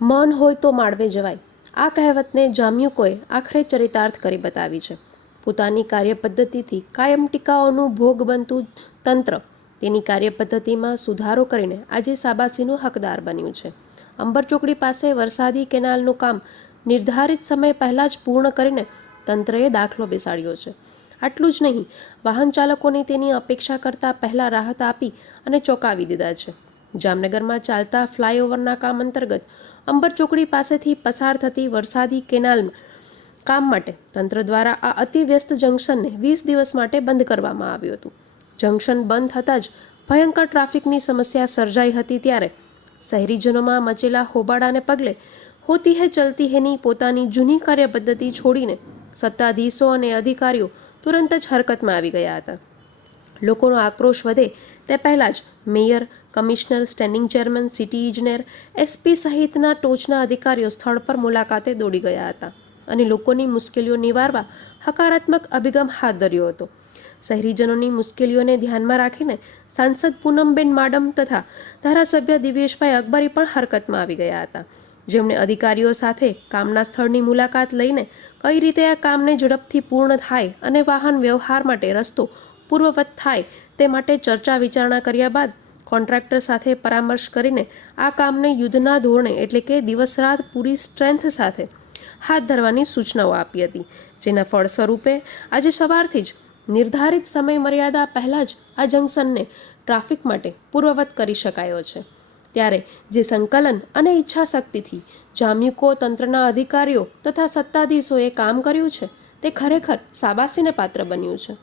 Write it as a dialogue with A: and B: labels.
A: મન હોય તો માળવે જવાય. આ કહેવતને જામ્યુકોએ આખરે ચરિતાર્થ કરી બતાવી છે. પોતાની કાર્યપદ્ધતિથી કાયમ ટીકાઓનું ભોગ બનતું તંત્ર તેની કાર્યપદ્ધતિમાં સુધારો કરીને આજે સાબાસીનું હકદાર બન્યું છે. અંબર ચોકડી પાસે વરસાદી કેનાલનું કામ નિર્ધારિત સમય પહેલાં જ પૂર્ણ કરીને તંત્રએ દાખલો બેસાડ્યો છે. આટલું જ નહીં, વાહન ચાલકોને તેની અપેક્ષા કરતાં પહેલાં રાહત આપી અને ચોંકાવી દીધા છે. જામનગરમાં ચાલતા ફ્લાયઓવરના કામ અંતર્ગત અંબર ચોકડી પાસેથી પસાર થતી વરસાદી કેનાલ કામ માટે તંત્ર દ્વારા આ અતિવ્યસ્ત જંક્શનને વીસ દિવસ માટે બંધ કરવામાં આવ્યું હતું. જંકશન બંધ થતાં જ ભયંકર ટ્રાફિકની સમસ્યા સર્જાઈ હતી ત્યારે શહેરીજનોમાં મચેલા હોબાળાને પગલે હોતી હે ચલતી હેની પોતાની જૂની કાર્યપદ્ધતિ છોડીને સત્તાધીશો અને અધિકારીઓ તુરંત જ હરકતમાં આવી ગયા હતા. લોકોનો આક્રોશ વધે તે પહેલાં જ mayor, commissioner, standing chairman, city ઇજનેર, એસપી સહિતના ટોચના અધિકારીઓ સ્થળ પર મુલાકાતે દોડી ગયા હતા અને લોકોની મુશ્કેલીઓ નિવારવા હકારાત્મક અભિગમ હાથ ધર્યો હતો. શહેરીજનોની મુશ્કેલીઓને ધ્યાનમાં રાખીને સાંસદ પૂનમબેન માડમ તથા ધારાસભ્ય દિવેશભાઈ અકબરી પણ હરકતમાં આવી ગયા હતા. જેમણે અધિકારીઓ સાથે કામના સ્થળની મુલાકાત લઈને કઈ રીતે આ કામને ઝડપથી પૂર્ણ થાય અને વાહન વ્યવહાર માટે રસ્તો પૂર્વવત થાય તે માટે ચર્ચા વિચારણા કર્યા બાદ કોન્ટ્રાક્ટર સાથે પરામર્શ કરીને આ કામને યુદ્ધના ધોરણે એટલે કે દિવસ રાત પૂરી સ્ટ્રેન્થ સાથે હાથ ધરવાની સૂચનાઓ આપી હતી, જેના ફળ સ્વરૂપે આજે સવારથી જ નિર્ધારિત સમય મર્યાદા પહેલાં જ આ જંકશનને ટ્રાફિક માટે પૂર્વવત કરી શકાયો છે. ત્યારે જે સંકલન અને ઈચ્છાશક્તિથી જામ્યુકો તંત્રના અધિકારીઓ તથા સત્તાધીશોએ કામ કર્યું છે, તે ખરેખર સાબાસીને પાત્ર બન્યું છે.